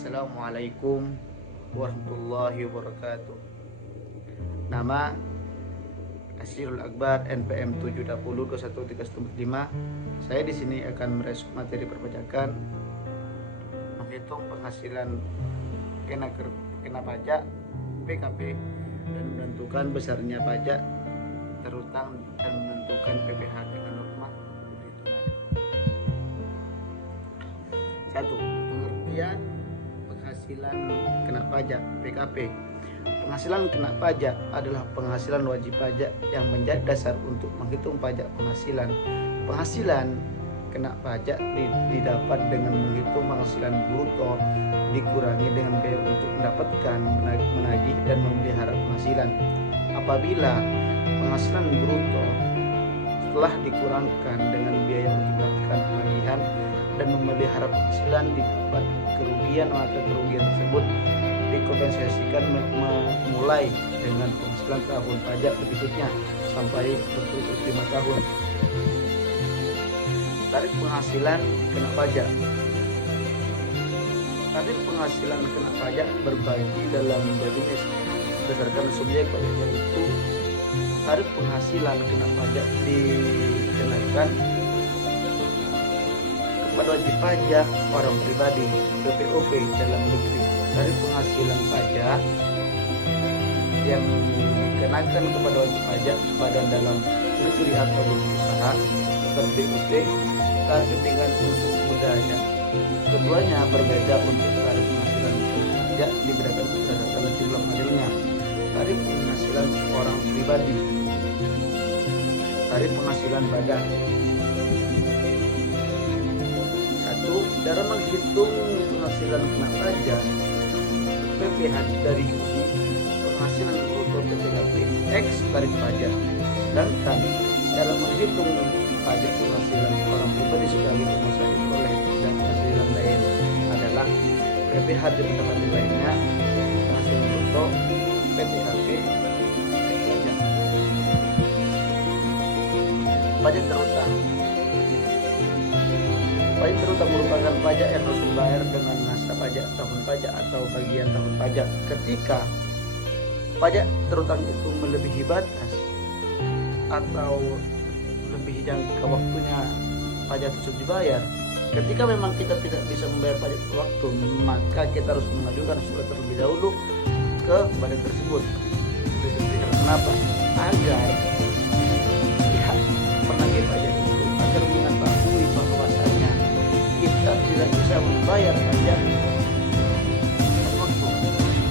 Assalamualaikum warahmatullahi wabarakatuh. Nama Nasirul Akbar, NPM 70213145. Saya di sini akan merespon materi perpajakan, menghitung penghasilan kena pajak PKP dan menentukan besarnya pajak terutang dan menentukan PPh dengan norma perhitungan. 1. Pengertian penghasilan kena pajak PKP. Penghasilan kena pajak adalah penghasilan wajib pajak yang menjadi dasar untuk menghitung pajak penghasilan. Penghasilan kena pajak didapat dengan menghitung penghasilan bruto dikurangi dengan biaya untuk mendapatkan, menagih dan memelihara penghasilan. Apabila penghasilan bruto telah dikurangkan dengan biaya untuk melakukan penagihan dan memelihara penghasilan didapat kerugian, maka kerugian tersebut dikompensasikan mulai dengan penghasilan tahun pajak berikutnya sampai berturut-turut 5 tahun. Tarif penghasilan kena pajak. Tarif penghasilan kena pajak berbagi dalam 2 jenis berdasarkan subjek pajak, yaitu tarif penghasilan kena pajak dikenakan kepada wajib pajak orang pribadi PPOP dalam negeri. Tarif penghasilan pajak yang dikenakan kepada wajib pajak badan dalam negeri atau berusaha atau BUT, tarif kepentingan untuk budaya. Keduanya berbeda untuk tarif penghasilan pajak dibedakan berdasarkan jumlah hasilnya. Tarif penghasilan orang pribadi, tarif penghasilan badan. 1. Dalam menghitung penghasilan kena pajak PPh dari penghasilan bruto PTKP X tarif pajak, sedangkan dalam menghitung pajak penghasilan orang pribadi sebagai pengusaha diperoleh dan penghasilan lain adalah PPh dari tempat lainnya penghasilan bruto PTKP pajak. Pajak terutang. Pajak terutang merupakan pajak yang harus dibayar dengan masa pajak tahun pajak atau bagian tahun pajak. Ketika pajak terutang itu melebihi batas atau lebih jangka waktunya pajak tersebut dibayar, ketika memang kita tidak bisa membayar pajak waktu, maka kita harus mengajukan surat terlebih dahulu ke badan tersebut. Kenapa? Agar pihak penagih pajak itu agar mengetahui bahwasanya kita tidak bisa membayar pajak waktu,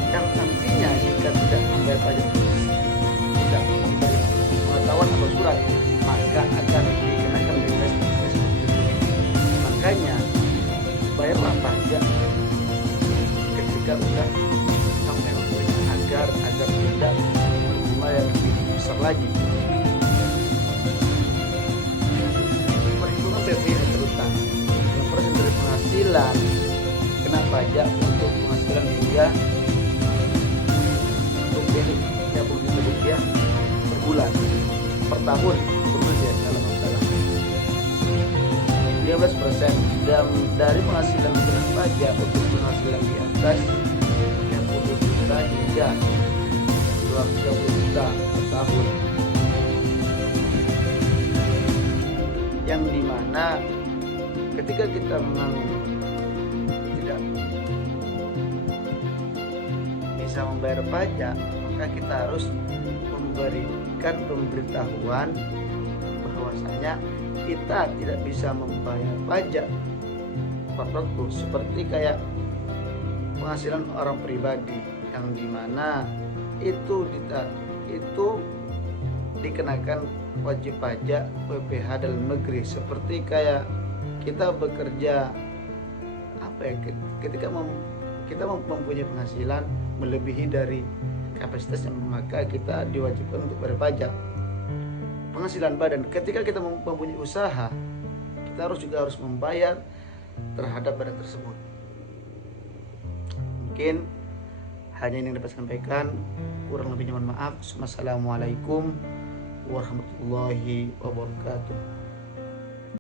dan nantinya jika tidak membayar pajak tidak memberi pengetahuan atau surat, maka akan dikenakan denda. Makanya bayarlah pajak ketika sudah sampai waktunya agar tidak berbunga yang lebih besar lagi. Perhitungan PPh terutang yang persen dari penghasilan kena pajak untuk penghasilan hingga rupiah per bulan, per tahun berbeda dalam masalah 15% dari penghasilan kena pajak untuk penghasilan di atas 30 juta hingga 230 juta per tahun, yang dimana ketika kita memang tidak bisa membayar pajak, maka kita harus memberikan pemberitahuan bahwasanya kita tidak bisa membayar pajak tepat waktu, seperti kayak penghasilan orang pribadi yang dimana itu dikenakan wajib pajak PPh dalam negeri, seperti kayak kita bekerja ketika kita mempunyai penghasilan melebihi dari kapasitasnya, maka kita diwajibkan untuk bayar pajak. Penghasilan badan, ketika kita mempunyai usaha, kita harus membayar terhadap badan tersebut. Mungkin hanya ini yang dapat saya sampaikan, kurang lebihnya mohon maaf. Wassalamualaikum warahmatullahi wabarakatuh.